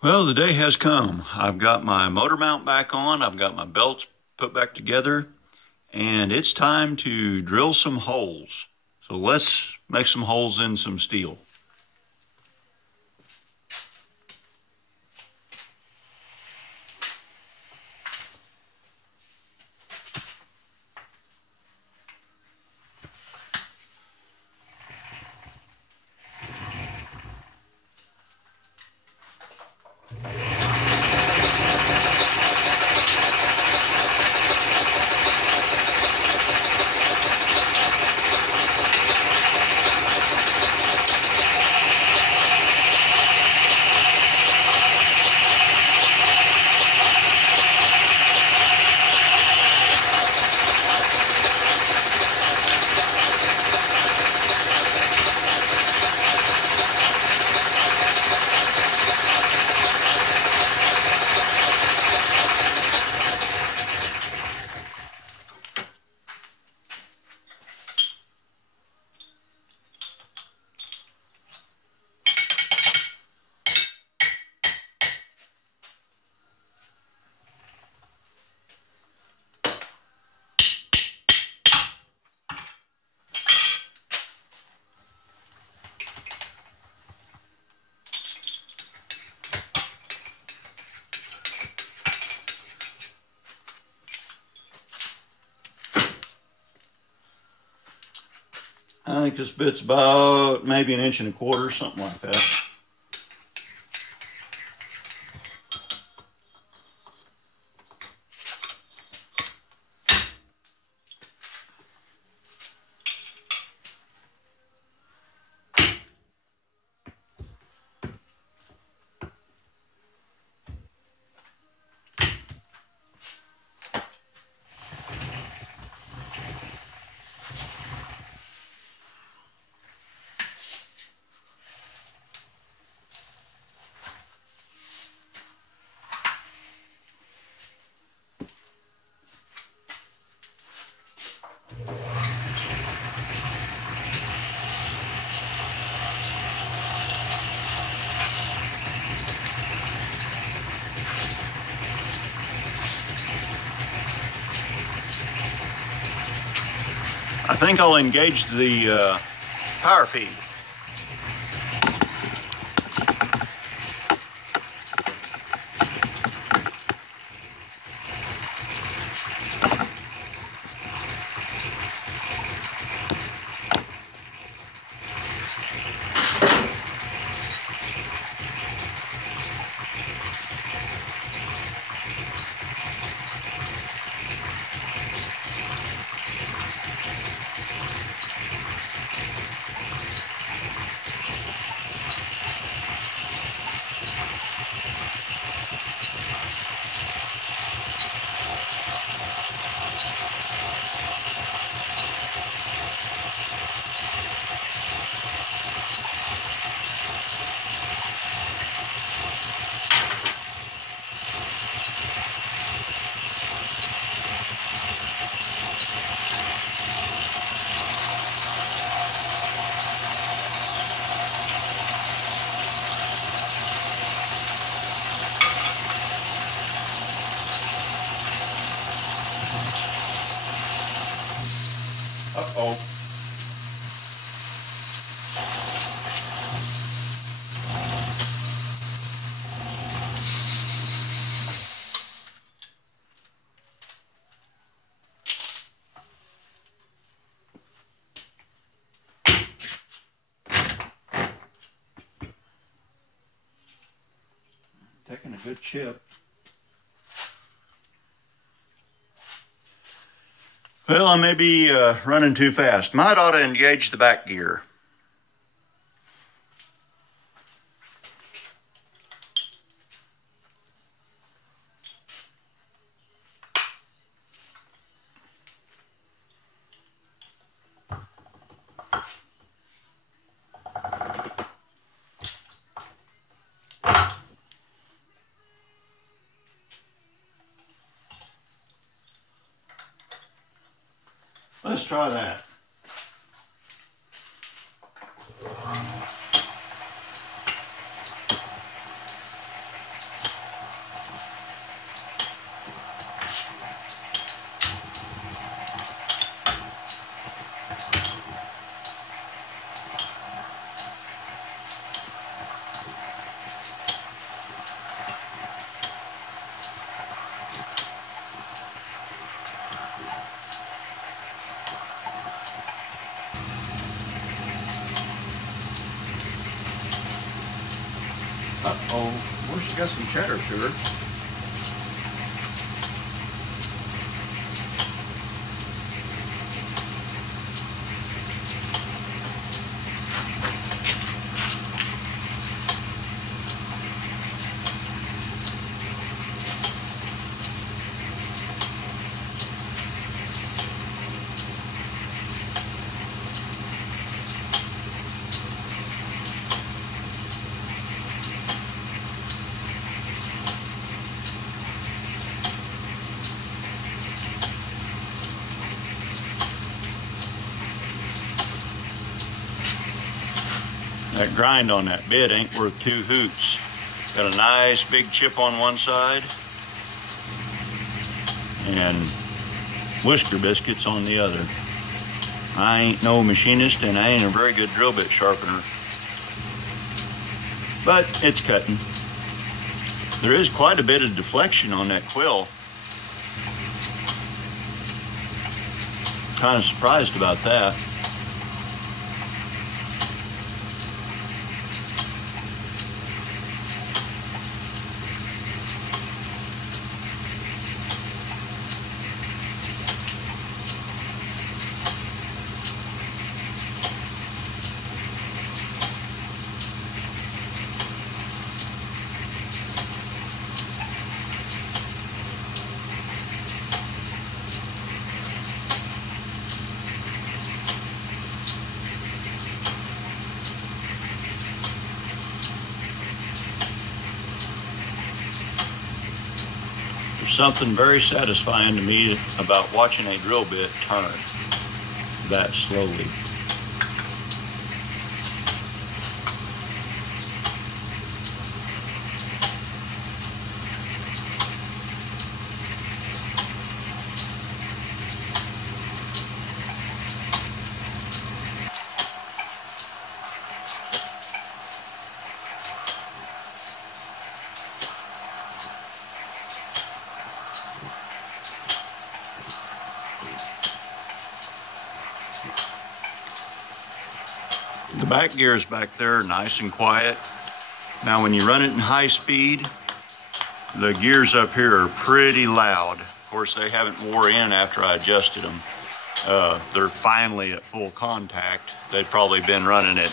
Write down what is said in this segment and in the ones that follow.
Well, the day has come. I've got my motor mount back on, I've got my belts put back together, and it's time to drill some holes. So let's make some holes in some steel. I think this bit's about maybe 1.25 inches, something like that. I think I'll engage the power feed. Uh-oh. Taking a good chip. Well, I may be running too fast. Might ought to engage the back gear. Let's try that. Uh-oh, well, she got some cheddar to her. That grind on that bit ain't worth two hoots. Got a nice big chip on one side and whisker biscuits on the other. I ain't no machinist and I ain't a very good drill bit sharpener, but it's cutting. There is quite a bit of deflection on that quill. Kind of surprised about that. Something very satisfying to me about watching a drill bit turn that slowly. The back gears back there are nice and quiet. Now when you run it in high speed, the gears up here are pretty loud. Of course, they haven't wore in after I adjusted them. They're finally at full contact. They've probably been running at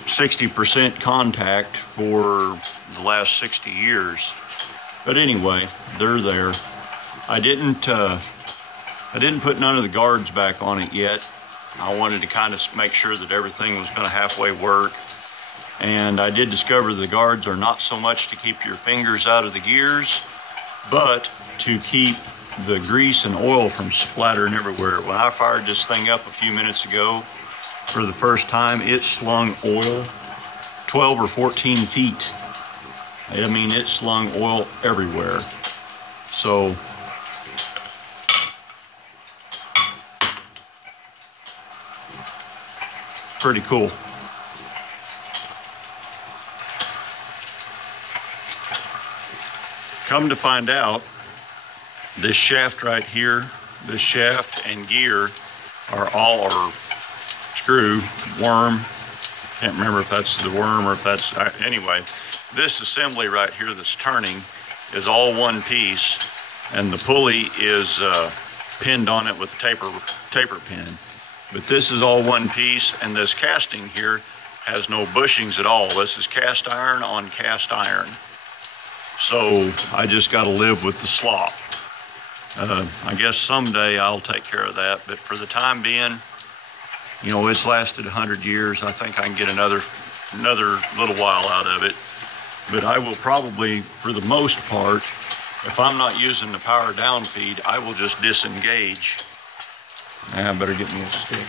60% contact for the last 60 years. But anyway, they're there. I didn't put none of the guards back on it yet. I wanted to kind of make sure that everything was going to halfway work. And I did discover the guards are not so much to keep your fingers out of the gears, but to keep the grease and oil from splattering everywhere. When I fired this thing up a few minutes ago for the first time, it slung oil 12 or 14 feet. I mean, it slung oil everywhere. So pretty cool. Come to find out, this shaft right here, this shaft and gear are all, or screw, worm, can't remember if that's the worm or if that's, anyway, this assembly right here that's turning is all one piece, and the pulley is pinned on it with a taper pin. But this is all one piece, and this casting here has no bushings at all. This is cast iron on cast iron. So I just got to live with the slop. I guess someday I'll take care of that, but for the time being, you know, it's lasted 100 years. I think I can get another little while out of it. But I will probably, for the most part, if I'm not using the power down feed, I will just disengage. I better get me a stick.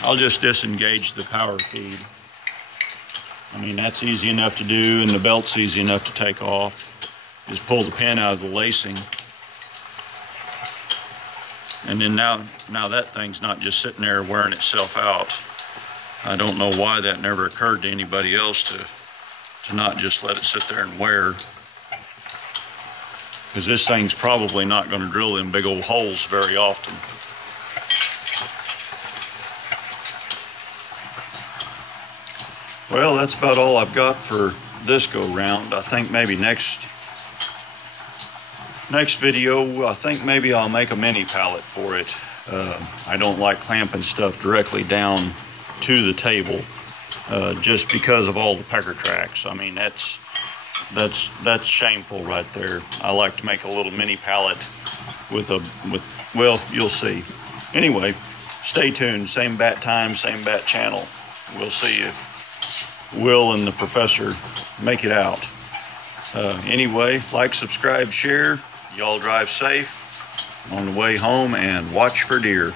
I'll just disengage the power feed. I mean, that's easy enough to do, and the belt's easy enough to take off. Just pull the pin out of the lacing. And then now that thing's not just sitting there wearing itself out. I don't know why that never occurred to anybody else to not just let it sit there and wear. Because this thing's probably not going to drill them big old holes very often. Well, that's about all I've got for this go round. I think maybe next video, I think maybe I'll make a mini pallet for it. I don't like clamping stuff directly down to the table, just because of all the pecker tracks. I mean, that's shameful right there. I like to make a little mini pallet well, you'll see. Anyway, stay tuned. Same bat time, same bat channel. We'll see if Will and the professor make it out. Anyway, like, subscribe, share. Y'all drive safe on the way home and watch for deer.